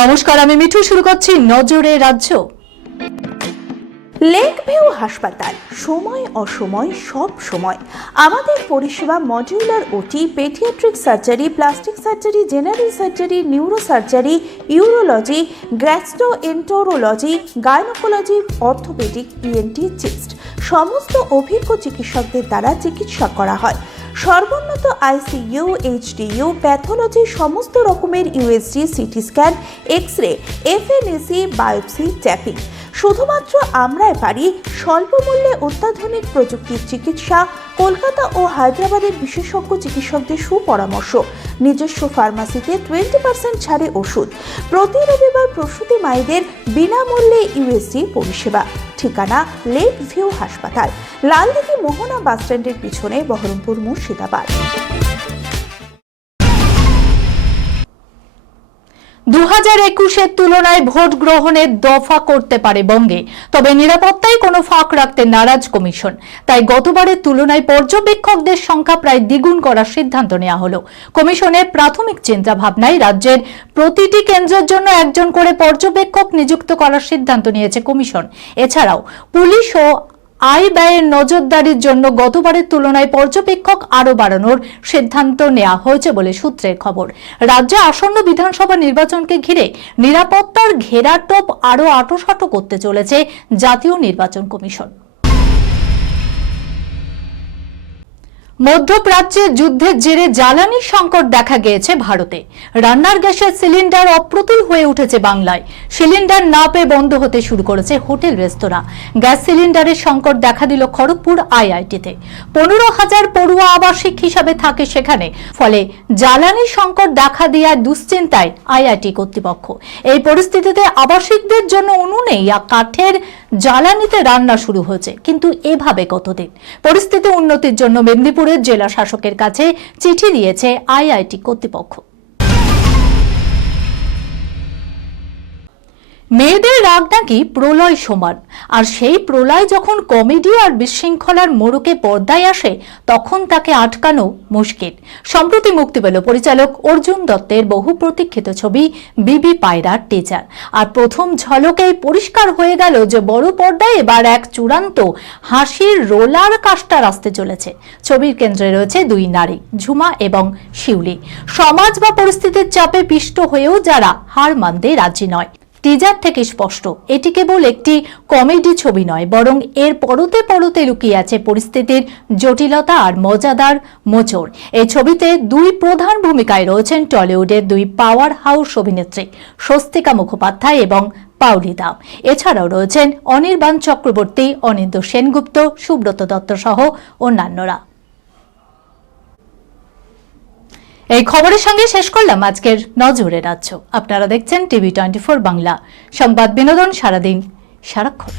নমস্কার, আমি মিঠু। শুরু করছি নজরে রাজ্য। লেক ভিউ হাসপাতাল, সময় অসময় সব সময় আমাদের পরিষেবা modular OT, paediatric surgery, plastic surgery, general surgery, neuro surgery, urology, gastroenterology, gynaecology, orthopaedic, ENT, chest সমস্ত অভিজ্ঞ চিকিৎসকদের দ্বারা চিকিৎসা করা হয়। সর্বোন্নত আইসিইউ, এইচডিইউ, প্যাথোলজি, সমস্ত রকমের USG, CT scan, X-ray, FNAC, biopsy, tapping. শুধুমাত্র আমরাই পারি স্বল্প মূল্যে অত্যাধুনিক প্রযুক্তির চিকিৎসা, কলকাতা ও হায়দ্রাবাদের বিশেষজ্ঞ চিকিৎসকদের সুপরামর্শ, নিজস্ব ফার্মাসিতে 20% ছাড়ে ওষুধ, প্রতি রবিবার প্রসূতি মায়েদের বিনামূল্যে ইউএসজি পরিষেবা। ঠিকানা লেক ভিউ হাসপাতাল, লালদিঘি মোহনা বাসস্ট্যান্ডের পিছনে, বহরমপুর, মুর্শিদাবাদ। 2021-এর তুলনায় ভোট গ্রহণের দফা করতে পারে বঙ্গে, তবে নিরাপত্তায় কোনো ফাঁক রাখতে নারাজ কমিশন। তাই গতবারের তুলনায় পর্যবেক্ষকদের সংখ্যা প্রায় দ্বিগুণ করার সিদ্ধান্ত নেওয়া হলো। কমিশনের প্রাথমিক চিন্তা ভাবনায় রাজ্যের প্রতিটি কেন্দ্রের জন্য একজন করে পর্যবেক্ষক নিযুক্ত করার সিদ্ধান্ত নিয়েছে কমিশন। এছাড়াও পুলিশ ও আয় ব্যয়ের নজরদারির জন্য গতবারের তুলনায় পর্যবেক্ষক আরও বাড়ানোর সিদ্ধান্ত নেওয়া হয়েছে বলে সূত্রের খবর। রাজ্যে আসন্ন বিধানসভা নির্বাচনকে ঘিরে নিরাপত্তার ঘেরাটোপ আরও আঁটোসাঁটো করতে চলেছে জাতীয় নির্বাচন কমিশন। মধ্যপ্রাচ্যের যুদ্ধের জেরে জ্বালানি সংকট দেখা গিয়েছে ভারতে। রান্নার গ্যাসের সিলিন্ডার অপ্রতুল হয়ে উঠেছে বাংলায়। সিলিন্ডার না পেয়ে বন্ধ হতে শুরু করেছে হোটেল রেস্তোরাঁ। গ্যাস সিলিন্ডারের সংকট দেখা দিল খড়গপুর আইআইটিতে। 15,000 পড়ুয়া আবাসিক হিসাবে থাকে সেখানে। ফলে জ্বালানি সংকট দেখা দেওয়ার দুশ্চিন্তায় আইআইটি কর্তৃপক্ষ। এই পরিস্থিতিতে আবাসিকদের জন্য উনুনেই কাঠের জ্বালানিতে রান্না শুরু হয়েছে। কিন্তু এভাবে কতদিন? পরিস্থিতি উন্নতির জন্য মেদিনীপুর জেলা শাসকের কাছে চিঠি দিয়েছে আইআইটি কর্তৃপক্ষ। মেয়েদের রাগ নাকি প্রলয় সমান, আর সেই প্রলয় যখন কমেডি আর বিশৃঙ্খলার মোড়কে পর্দায় আসে তখন তাকে আটকানো মুশকিল। সম্প্রতি মুক্তি পেল পরিচালক অর্জুন দত্তের বহু প্রতীক্ষিত ছবি বিবি পায়রার টিজার। আর প্রথম ঝলকেই পরিষ্কার হয়ে গেল যে বড় পর্দায় এবার এক চূড়ান্ত হাসির রোলার কাস্টার আসতে চলেছে। ছবির কেন্দ্রে রয়েছে দুই নারী, ঝুমা এবং শিউলি। সমাজ বা পরিস্থিতির চাপে পিষ্ট হয়েও যারা হার মানতে রাজি নয়। টিজার থেকে স্পষ্ট এটি কেবল একটি কমেডি ছবি নয়, বরং এর পরতে পরতে লুকিয়ে আছে পরিস্থিতির জটিলতা আর মজাদার মোচড়। এই ছবিতে দুই প্রধান ভূমিকায় রয়েছেন টলিউডের দুই পাওয়ার হাউস অভিনেত্রী স্বস্তিকা মুখোপাধ্যায় এবং পাওলি দাম। এছাড়াও রয়েছেন অনির্বাণ চক্রবর্তী, অনিন্দ্য সেনগুপ্ত, সুব্রত দত্ত সহ অন্যান্যরা। এই খবরের সঙ্গে শেষ করলাম আজকের নজরে রাজ্য। আপনারা দেখছেন টিভি 24 বাংলা, সংবাদ বিনোদন সারাদিন সারাক্ষণ।